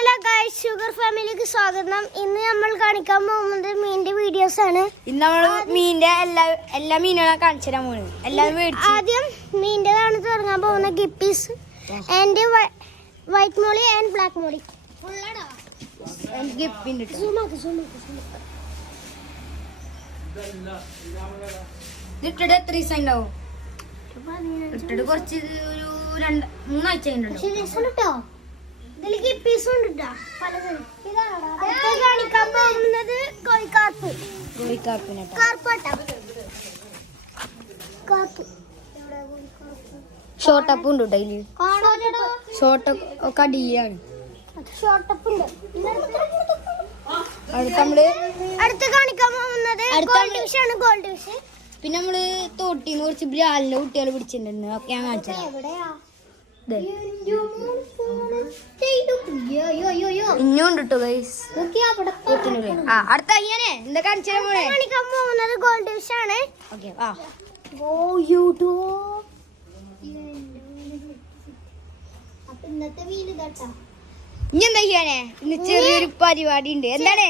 Hello guys, sugar ഫാമിലിക്ക് സ്വാഗതം. ഇന്ന് നമ്മൾ കാണിക്കാൻ പോകുന്നത് മീനിന്റെ വീഡിയോസ് ആണ്. ഇന്ന് നമ്മൾ മീനിന്റെ എല്ലാ മീനുകളും കാണിച്ചു തരാൻ പോകുന്നത്. എല്ലാവരും ആദ്യം മീനിന്റെതാണ് തുടങ്ങാൻ പോകുന്ന guppies and white molly and black molly. ഗിപ്പിന്റെ ഇട്ടിട്ട് എത്ര ദിവസം ഉണ്ടാവും? ഇട്ടിട്ട് കുറച്ച് ഒരു 2-3 ആഴ്ച കേട്ടോ. ഇതിൽ ഗിപ്പീസ് ഉണ്ട് പലതരം. കാണിക്കാൻ പോകുന്നത് കോഴിക്കാർപ്പ്. ഷോർട്ടപ്പ് ഉണ്ട് ഡെയിലി. ഷോർട്ടപ്പ് ഒക്കെ അടിയാണ്. അടുത്ത് കാണിക്കാൻ പോകുന്നത് ഗോൾഡ് ഫിഷ് ആണ്. Gold fish. പിന്നെ നമ്മള് തോട്ടിന്ന് കുറച്ച് ബ്രാലിന്റെ കുട്ടികളെ പിടിച്ചിട്ടുണ്ട്. ഒക്കെ ഞാൻ കാണിച്ചു ഇഞ്ഞുണ്ട് കേട്ടോ ഗൈസ്. അടുത്ത അയ്യാനെ എന്താ കാണിക്കാൻ പോകുന്നത് ഗോൾഡ് ഫിഷ് ആണ്. ഓക്കെ ഇന്നത്തെ മീൻ കേട്ടാ. ഇനി എന്താ ചെയ്യാനേ? ഇന്ന് ചെറിയൊരു പരിപാടി ഉണ്ട്. എന്താണ്?